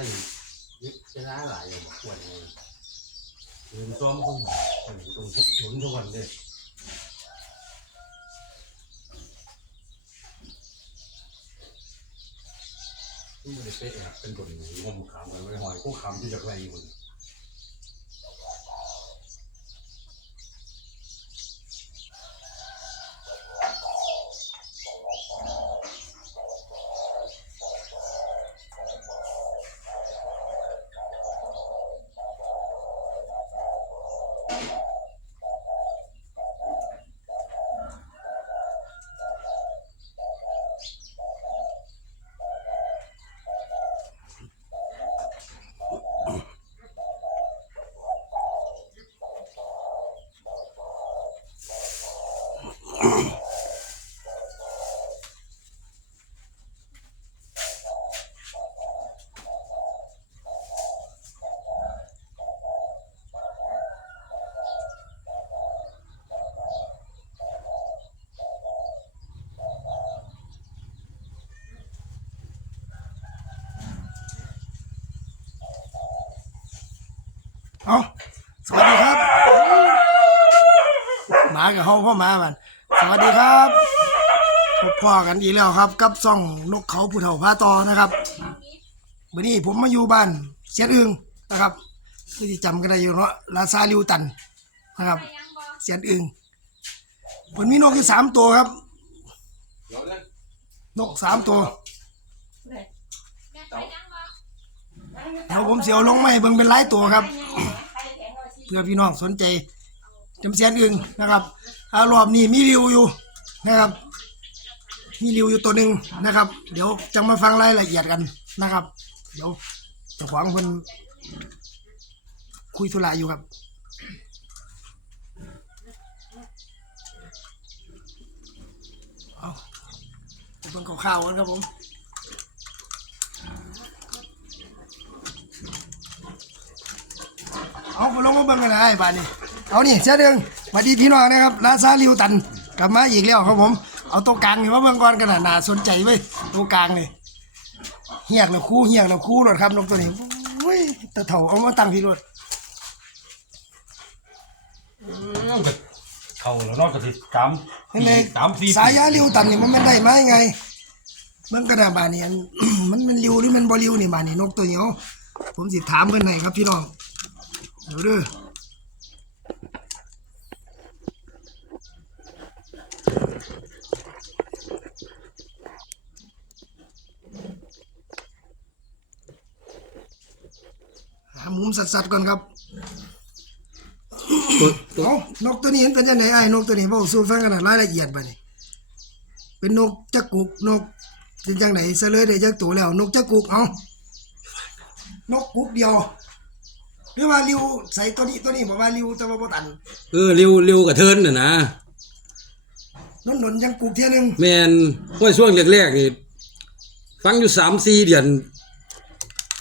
ส่ยึดชนะหลายอย่างบอกควรเลยยืนซ้อมคงคนตรงทุกหนุนทุกวันเลยที่มันเป๊ะอะเป็นคนงมขามกันไม่หอยคู่ขามที่จากไรอยู่เอาสวัสดีครับหมากับเฮาพ่อหมามัน สวัสดีครับพบพ่อกันอีกแล้วครับ กับซ่องนกเขาผู้เฒ่าพาตอนะครับวันนี้ผมมาอยู่บ้านเสียนอึงนะครับคือที่จำกันได้อยู่เนาะลาซาลิวตันนะครับ เสียนอึงผมมีนกอยู่สามตัวครับนกสามตัว เดี๋ยวผมเสียวลงไม่เบิ่งเป็นหลายตัวครับ เพื่อพี่น้องสนใจจำเสียนอึงนะครับอารอบนี้มีริวอยู่นะครับมีริวอยู่ตัวหนึ่งนะครับ เดี๋ยวจะมาฟังรายละเอียดกันนะครับ เดี๋ยวเจ้าของคนคุยธุระอยู่ครับเอาไปเบิ่งข่าวๆกันครับผม เอาไปลงมาเบิ่งกันนะไอ้บ้านนี่เอานี่เสียเดืองสวัสดีพี่น้องนะครับลาซาลิวตันกลับมาอีกแล้วครับผม เอาตัวกลางนี่มาเบิ่งก่อนกันนะน่าสนใจเว้ยตัวกลางนี่เฮียกแล้วคู่เฮียกแล้วคู่รถครับนกตัวนี้โอ้ยตะเถ่าเอามาตั้งพี่รถเขาแล้วนอกจากที่สามนี่เลยสามสี่สายยาลิวตันนี่มันไม่ได้มายังไงเบิ่งกระดาษบานนี่อันมันมันริวหรือมันบ่ริวนี่บานนี่นกตัวนี้เอาผมสิถามเพิ่นให้ครับพี่น้อง เดี๋ยวเด้อหามุมสัดๆก่อนครับเอานกตัวนี้มันเป็นยังไงไอ้นกตัวนี้เว้าสู่ฟังกันหน่อยรายละเอียดบัดนี้เป็นนกจักกุกนกเป็นจังไหนเสลยได้จักตัวแล้ว นกจักกุกเอานกกุกเดียว หรือว่าริวใส่ตัวนี้ตัวนี้บอกว่าริวแต่ว่าบ่ตันเออเร็วเร็วกับเทินน่ะนะนนนนยังกุกเที่ยหนึงแมนว่าช่วงแรกๆนี่ฟังอยู่สามสี่เดือน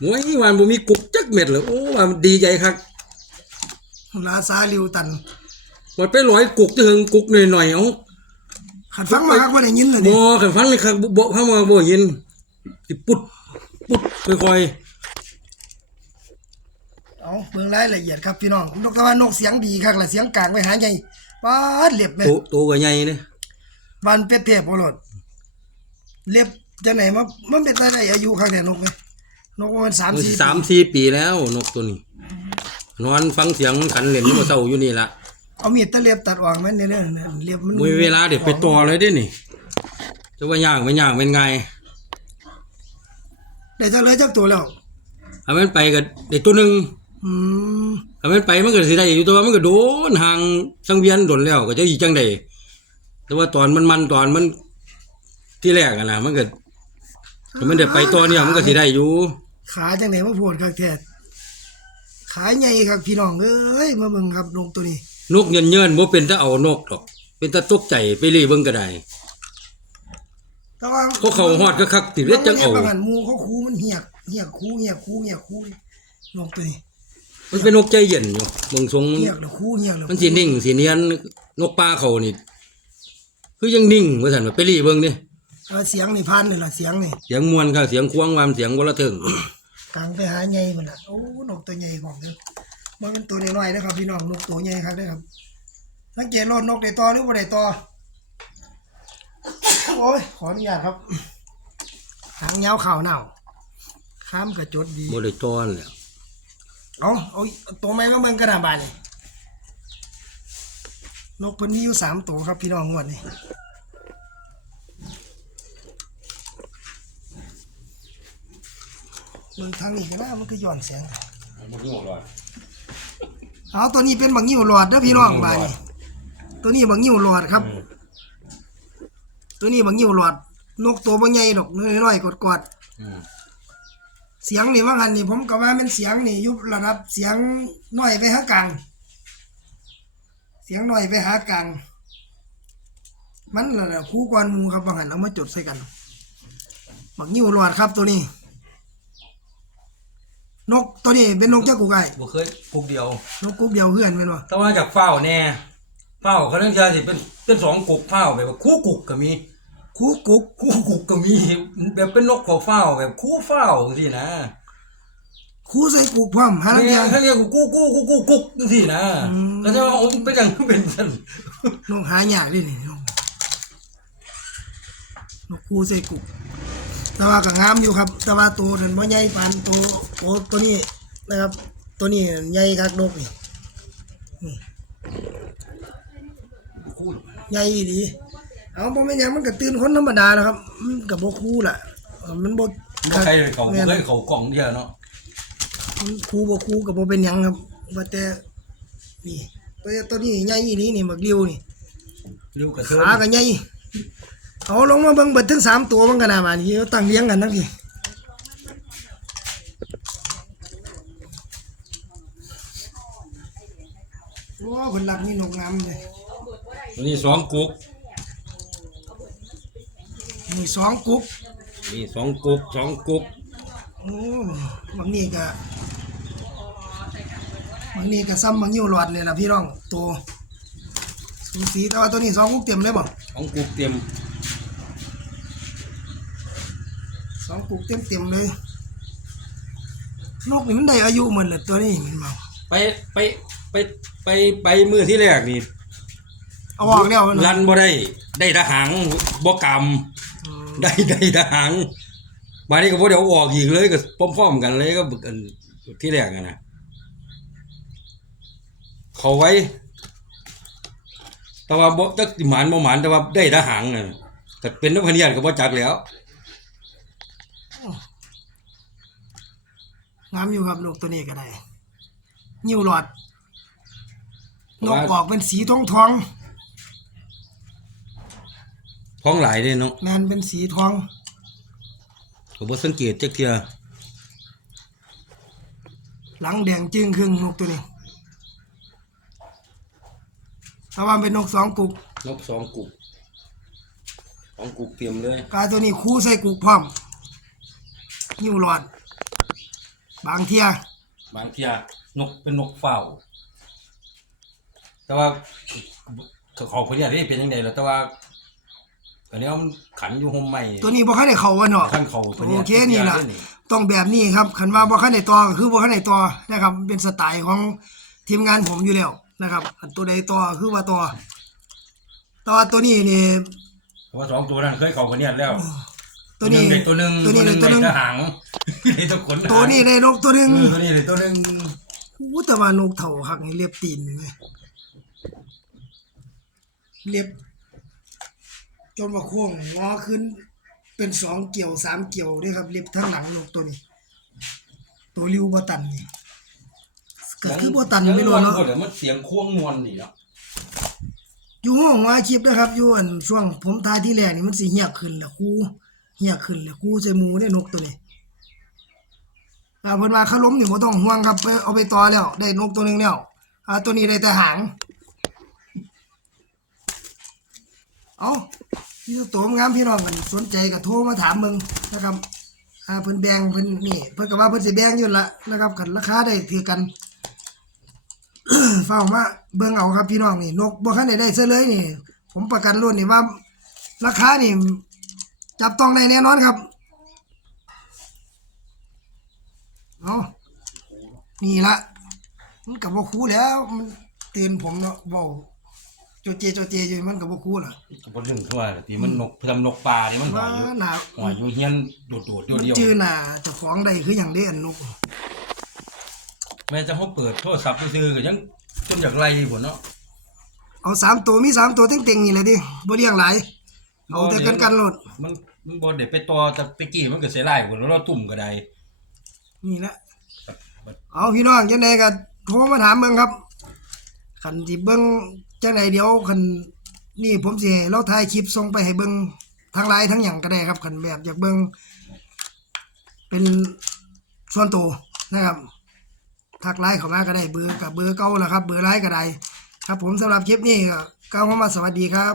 โอ้ยวันบ่มีกุกจักเม็ดเลยโอ้ว่ามันดีใจคักลาซาริวตันมันไปร้อยกุกจะถึงกุกหน่อยๆเอาขัดฟังมาครับว่าได้ยินเลยบ่ดิคันฟังนี่คักบ่บ่เข้ามาบ่ยินสิปุดปุดค่อย เอาเบิ่งรายละเอียดครับพี่น้องนกตะวันนกเสียงดีครับละเสียงกลางไปหาใหญ่ปาดเล็บแม่ๆโตโตก็ใหญ่เด้วันเป็ดเทพโอรสเล็บจังไหนมันมันเป็นอะไรอายุข้างแต่นกไหมนกประมันสามมันสี่สามสี่ปีแล้วนกตัวนี้ นอนฟังเสียงขันเล่นอยู่เศร้าอยู่นี่ล่ะเอามีดตะเล็บตัดออกไหมเนี่ยเนี่ยเนี่ยเล็บมันมีเวลาเดี๋ยวไปต่อเลยเด้นี่จะว่าย่างไม่ย่างเป็นไงได้จังเลยจักตัวแล้วถ้ามันไปก็ได้ตัวหนึง อืมถ้ามันไปมันก็สิได้อยู่แตัวามันก็โดนห่างสังเวียนโดนแล้ว ก็จะอีจังไดแต่ว่าตอนมันมันตอนมันที่แรกอะนะมันก็ถ้ามันได้ไปตัวเนี่ยมันก็สิได้อยู่ ขาจังไหนมาปวดครับแท้ขาใหญ่ครับพี่น้องเอ้ยมาเบิ่งครับนกตัวนี้ นกเยินเยินๆบ่เป็นตะเอานกดอก เป็นตะตกใจไปรีเบิ่งก็ได้แต่ว่าเขาเข้าฮอดก็คักติเล็ดจังเอาบางอันหมูเขาคูมันเหียกเหียกคูเหียกคูเหียกคูนกตัวนี้ มันเป็นนกใจเย็นอยู่เบิ่งทรงเหียกแล้วคูเหียกแล้วมันสินิ่งสิเนียนนกป่าเขานี่คือยังนิ่งว่าซั่นว่าไปรีเบิ่งดิเอาเสียงนี่พันนี่ล่ะเสียงนี่เสียงมวนค่ะเสียงควงวามเสียงวละเทิงกลางไปหาใหญ่พุ่นน่ะโอ้นกตัวใหญ่ของเด้อมันเป็นตัวน้อยๆนะครับพี่น้องนกตัวใหญ่ครับเด้อครับสังเกตรถนกได้ต่อหรือบ่ได้ต่อโอ้ยขออนุญาตครับหางยาวข่าวเน่าข้ามกระจดดีบ่ได้ต้อนแหล้ว เอาเอาตัวไม้มาเบิ่งกระดาษบานนี่นกเพิ่นมีอยู่สามตัวครับพี่น้องงวดนี่เบิ่งทางนี้ก็น่ามันก็ย้อนแสงบ่ฮู้หรอกเอาตัวนี้เป็นบักงิ้วหลอดเด้อพี่น้องบานนี่ตัวนี้บักงิ้วหลอดครับ ตัวนี้บักงิ้วหลอด นกตัวบ่ใหญ่ดอกน้อยๆกดๆอืม เสียงนี่ว่างันนี่ผมก็ว่าเป็นเสียงนี่อยู่ระดับเสียงน้อยไปหากลางเสียงน้อยไปหากลางมันระดับคู่กวนหมูครับบางหันเอามาจดใส่กันบักนิ้วหลอดครับตัวนี้ นกตัวนี้เป็นนกเจ้ากุกไก่บ่เคยกุกเดียวนกกุกเดียวเพื่อนเป็นวะแต่ว่าจากเฝ้าแน่เฝ้าเขาต้องจะสิเป็นเป็นสองกุกเฝ้าแบบว่าคู่กุกก็มี คู่กุกคู่กุกก็มีแบบเป็นนกขาเฝ้าแบบคู่เฝ้าจังซี่นะคู่ใส่กุกพร้อมฮะนักเรีเนี่ยยนเขาเรียกกูกู้กู้กู้กู้กุกจังซี่นะอืมก็จะว่าโอ้เป็นอย่างเป็นซั่นนกหายากดินี่นกนกคู่ใส่กุกแต่ว่าก็งามอยู่ครับ แต่ว่าตัวนั้นบ่ใหญ่ปานตัวตัวตัวนี้นะครับ ตัวนี้ใหญ่คักนกนี่ใหญ่ดี เอาบ่แม่นหยังมันก็ตื่นคนธรรมดาแหล้วครับมันก็บ่คู่ล่ะเออมันบ่บ่ใครเขาบ่เคยเขากล่องเดียวเนาะมันคู่บ่คู่ก็บ่เป็นหยังครับว่าแต่นี่ตัวตัวนี้ใหญ่อีหลีนี่บักดิวนี่เร็วกระเทิขาก็ใหญ่เอาลงมาเบิ่งเบิดถึงสามตัวมันก็น่ามานี่เอาตั้งเลี้ยงกันทั้งทีโอ้เพิ่นรักนี่นกงามเลยนี่สองกุก มีสองกุ๊กนี่สองกุกสองกุกโอ้บางนี่ก็บางนี่ก็ซ้ำบางยิ้วหลอดเลยล่ะพี่น้องตัวสูสีแต่ว่าตัวนี้สองกุ๊กเต็มเลยบ่สองกุกเต็มสองกุ๊กเต็มเต็มๆเลยนกนี่มันได้อายุเหมือนเลยตัวนี้มันเมาไปไปไปไปไปมือที่แรกนี่เอาออกแล้วมันรันบ่ได้ ได้ทหารบ่กรรมอืม ได้ได้ทหารมานี่ก็บ่เดี๋ยวออกอีกเลยก็พร้อมๆกันเลยก็บึกอันที่แรกอะนะเขาไว้ แต่ว่าบ่จักสิหมานบ่หมานแต่ว่าได้ทหารน่ะก็เป็นนักพเนียดก็บ่จักแล้วงามอยู่ครับนกตัวนี้ก็ได้ยิ้วหลอดนกออกเป็นสีทองทอง ท้องหลายเด้เนาะๆแมนเป็นสีทองก็บ่สังเกตจักเทื่อหลังแดงจึ้งครึ่งนกตัวนี้แต่ว่าเป็นนกสองกุกนกสองกุกสองกุกเตรียมเลยกาตัวนี้คู่ใส่กุกพร้อมยิ้วหลอด บางเทียบางเทียนกเป็นนกเฝ้า แต่ว่าเขาคนเนี้ยที่เป็นยังไงแล้วแต่ว่า อันนี้มันขันอยู่ห่มใหม่ตัวนี้บ่คันได้เข้ากันเนาะ ขันเขาตัวเนี้ยโอเคนี่ล่ะตัวเยต้องแบบนี้ครับคันว่าบ่คันได้ต่อก็คือบ่คันได้ต่อนะครับ เป็นสไตล์ของทีมงานผมอยู่แล้วนะครับอันตัวใดต่อก็คือว่าต่อแต่ว่าตัวนี้นี่ เพราะว่าสองตัวนั้นเคยเขาคนเนี้ยแล้วตัวนี้ หงได้ตัวหนึ่งตัวนี้หได้นึ่งตัวหนึงได้หางได้ตัวขนตัวนี้ได้นกตัวหนึงเออตัวนี้ได้ตัวหนึ่งอู้แต่ว่านกเถ่าคักนี่เรียบตีนนี่เว้ยเรียบ จนว่าโค้งงอขึ้น เป็นสองเกี่ยวสามเกี่ยวเด้ครับเรียบทั้งหลังนกตัวนี้ ตัวริ้วบ่ตันนี่ก็คือบ่ตันไม่รู้เนาะเดี๋ยวมันเสียงควงมวนนี่เนาะอยู่ห้องว่าคลิปนะครับอยู่อันช่วงผมทายที่แรกนี่มันสิเหียกขึ้นแหละครูเหียกขึ้นแหละครูใส่หมูได้นกตัวนี้อ่าเพิ่นว่าเขาล้มนี่บ่ต้องห่วงครับไปเอาไปต่อแล้ว ได้นกตัวหนึงแล้วอ่าตัวนี้ได้แต่หาง เอา พี่โตัวงามพี่น้องกันสนใจก็โทรมาถามมึงนะครับอ่าเพิ่นแบงเพิ่นนี่เพิ่นก็ว่าเพิ่นสิแบงอยู่ละนะครับกันราคาได้ถือกันเฝ้ามาเบิ่งเอาครับพี่น้องนี่นกบ่คันได้ได้ซะเลยนี่ ผมประกันรุ่นนี่ว่า ราคานี่ จับต้องได้แน่นอนครับเอานี่ละมันกับว่าคูแล้ว มันเตือนผมเนาะเว้าโจเจโจเจอยู่มันกับว่าคูล่ะก็บ่เรื่องทั่วล่ะที่มันนกทำนกป่านี่มันหอว่ายอยู่หนาหอยอยู่เฮียนโดดๆมันเดียวจื้อหน้าเจ้าของได้คืออย่างเด้อันนกๆแม้จะเฮาเปิดโทรศัพท์ซื่อๆก็ยังจนอยากไล่พุ่นเนาะเอาสามตัวมีสามตัวเต็งๆนี่แหละดิบ่เลี้ยงหลายเอาแต่กันกันโลดมันมันบ่ได้ไปต่อแต่ตะกี้มันก็เสียหลายพุ่นแล้วเราตุ่มก็ได้นี่แหละ เอาพี่น้องจังไดก็โทรมาถามเบิ่งครับคันสิเบิ่ง จังไดเดี๋ยวคันนี่ผมสิให้เราถ่ายคลิปส่งไปให้เบิ่งทางไลน์ทั้งหยังก็ได้ครับคันแบบอยากเบิ่งเป็นส่วนตัวนะครับทักไลน์เข้ามาก็ได้เบอร์กับเบอร์เก่าแล้วครับ เบอร์ไลน์ก็ได้ครับ ผมสำหรับคลิปนี้ก็ก้าวมาสวัสดีครับ